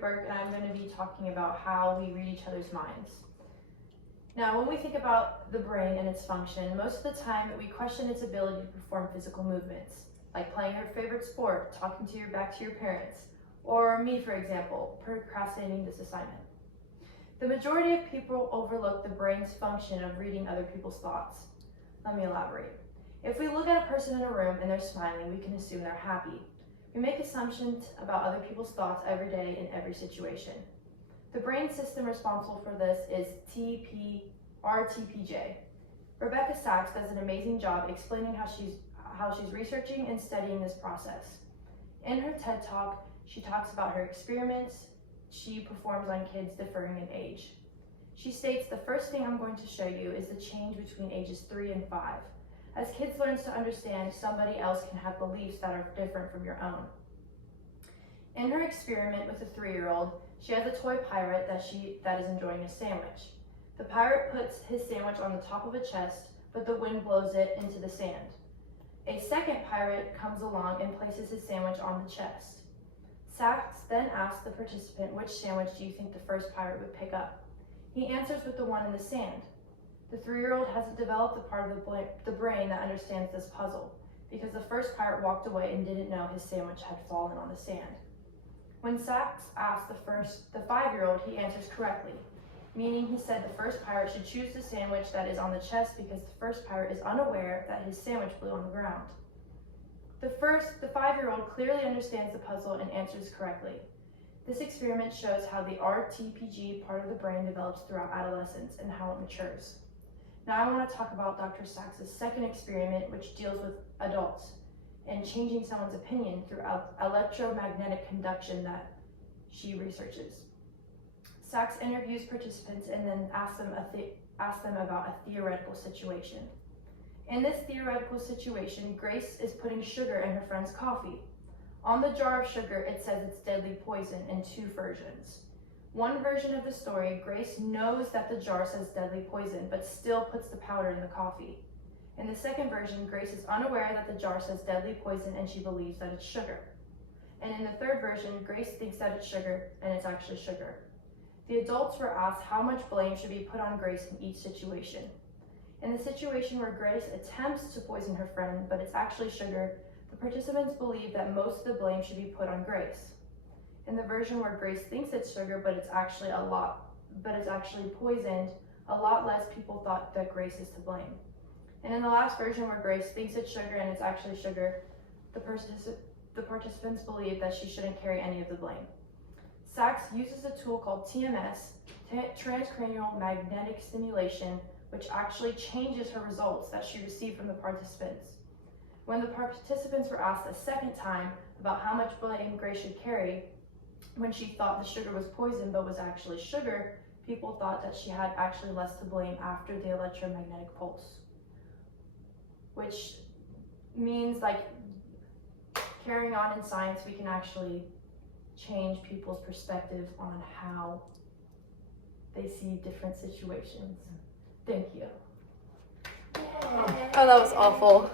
Burke, and I'm going to be talking about how we read each other's minds. Now, when we think about the brain and its function, most of the time we question its ability to perform physical movements, like playing your favorite sport, talking back to your parents, or me, for example, procrastinating this assignment. The majority of people overlook the brain's function of reading other people's thoughts. Let me elaborate. If we look at a person in a room and they're smiling, we can assume they're happy. We make assumptions about other people's thoughts every day in every situation. The brain system responsible for this is RTPJ. Rebecca Sachs does an amazing job explaining how she's researching and studying this process. In her TED Talk, she talks about her experiments she performs on kids differing in age. She states, the first thing I'm going to show you is the change between ages 3 and 5. As kids learn to understand, somebody else can have beliefs that are different from your own. In her experiment with a 3-year-old, she has a toy pirate that is enjoying a sandwich. The pirate puts his sandwich on the top of a chest, but the wind blows it into the sand. A second pirate comes along and places his sandwich on the chest. Sachs then asks the participant, which sandwich do you think the first pirate would pick up? He answers with the one in the sand. The 3-year-old hasn't developed the part of the brain that understands this puzzle, because the first pirate walked away and didn't know his sandwich had fallen on the sand. When Sachs asked the 5-year-old, he answers correctly, meaning he said the first pirate should choose the sandwich that is on the chest because the first pirate is unaware that his sandwich blew on the ground. The 5-year-old clearly understands the puzzle and answers correctly. This experiment shows how the RTPG part of the brain develops throughout adolescence and how it matures. Now I want to talk about Dr. Sachs' second experiment, which deals with adults and changing someone's opinion through electromagnetic conduction that she researches. Sachs interviews participants and then asks them about a theoretical situation. In this theoretical situation, Grace is putting sugar in her friend's coffee. On the jar of sugar, it says it's deadly poison in 2 versions. One version of the story, Grace knows that the jar says deadly poison, but still puts the powder in the coffee. In the second version, Grace is unaware that the jar says deadly poison and she believes that it's sugar. And in the third version, Grace thinks that it's sugar and it's actually sugar. The adults were asked how much blame should be put on Grace in each situation. In the situation where Grace attempts to poison her friend, but it's actually sugar, the participants believe that most of the blame should be put on Grace. In the version where Grace thinks it's sugar, but it's actually poisoned, a lot less people thought that Grace is to blame. And in the last version where Grace thinks it's sugar and it's actually sugar, the participants believe that she shouldn't carry any of the blame. Sachs uses a tool called TMS, transcranial magnetic stimulation, which actually changes her results that she received from the participants. When the participants were asked a second time about how much blame Grace should carry, when she thought the sugar was poison but was actually sugar, people thought that she had actually less to blame after the electromagnetic pulse. Which means, like, carrying on in science, we can actually change people's perspective on how they see different situations. Thank you. Oh, that was awful.